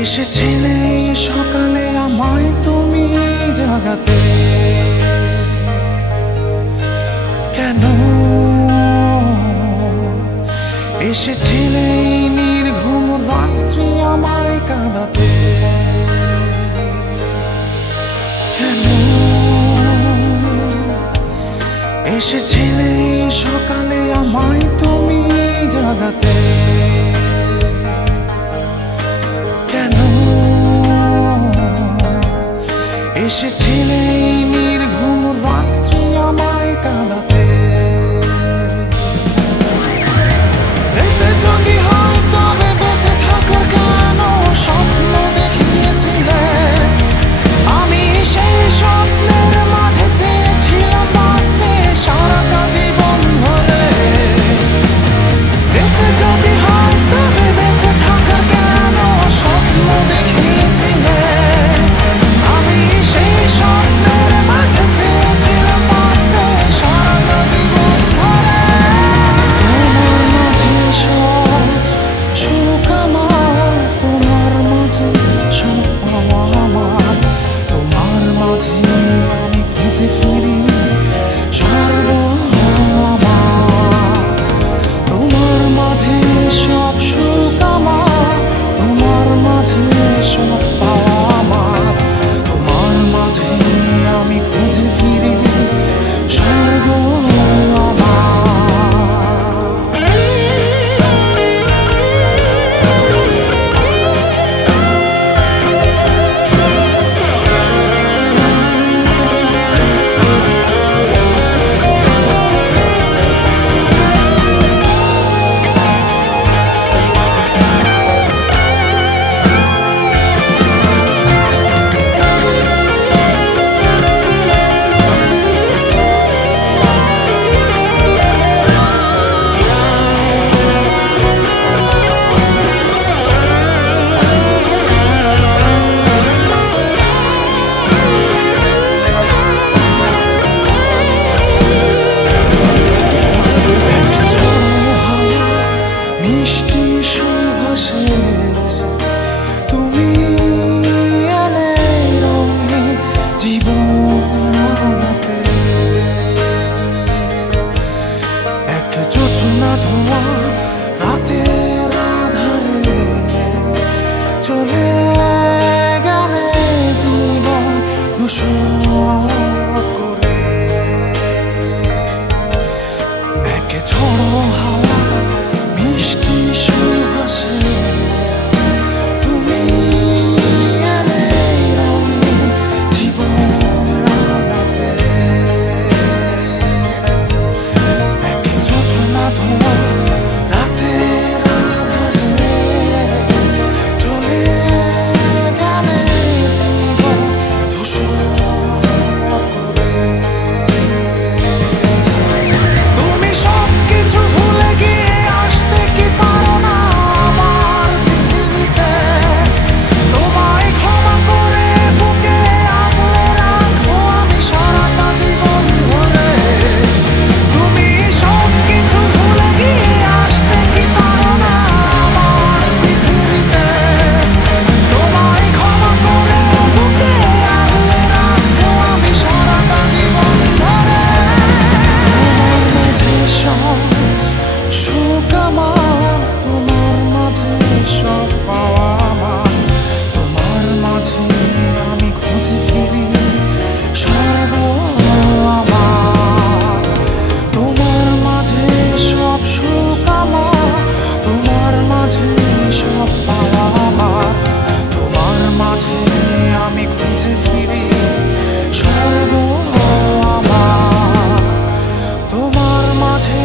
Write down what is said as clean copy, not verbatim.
এসেছিলে সকালে আমায় তুমি জাগাতে, কেন এসেছিলে নির্ঘুম রাত্রি আমায় কাঁদাতে, কেন এসেছিলে সকালে আমায় তুমি জাগাতে, কেন এসেছিলে নির্ঘুম রাত্রি আমায় কাঁদাতে। যেতে যদি হয় তবে বেঁচে থাকার কেন স্বপ্ন দেখিয়েছিলে, আমি সেই স্বপ্নের মাঝে চেয়েছিলাম বাঁচতে সারাটা জীবন ধরে। যেতে যদি হয় তবে বেঁচে থাকার কেন স্বপ্ন দেখিয়েছিলে, আমি সেই স্বপ্নের মাঝে চেয়েছিলাম বাঁচতে সারাটা জীবন ধরে। তোমার মাঝে সব সুখ আমার, তোমার মাঝে সব পাওয়া আমার, তোমার মাঝে আমি খুঁজে ফিরি স্বর্গ আমার। তোমার মাঝে সব সুখ আমার, তোমার মাঝে সব পাওয়া আমার, তোমার মাঝে আমি খুঁজে ফিরি স্বর্গ আমার। মিষ্টি সুবাসে তুমি এলে রঙে জীবন আমাকে, এক জোছনা ধোয়া রাতের আধারে চলে গেলে জীবন ধূসর করে। এক ঝড়ো হাওয়া মিষ্টি সুবাসে তুমি এলে রঙিন জীবন রাঙাতে, এক জোছনা ধোয়া রাতের আধারে চলে গেলে জীবন ধূসর করে। তুমি সবকিছু ভুলে গিয়ে আসতে কি পারো না আমার পৃথিবীতে, তোমায় ক্ষমা করে বুকে আগলে রাখবো আমি সারাটা জীবন ধরে। তুমি সবকিছু ভুলে গিয়ে আসতে কি পারো না আমার পৃথিবীতে, তোমায় ক্ষমা করে বুকে আগলে রাখবো আমি সারাটা জীবন ধরে। তোমার মাঝে সব সুখ আমার, তোমার মাঝে সব পাওয়া আমার, তোমার মাঝে আমি খুঁজে ফিরি স্বর্গ আমার। তোমার মাঝে সব সুখ আমার, তোমার মাঝে সব পাওয়া আমার, তোমার মাঝে আমি খুঁজে ফিরি স্বর্গ আমার। তোমার মাঝে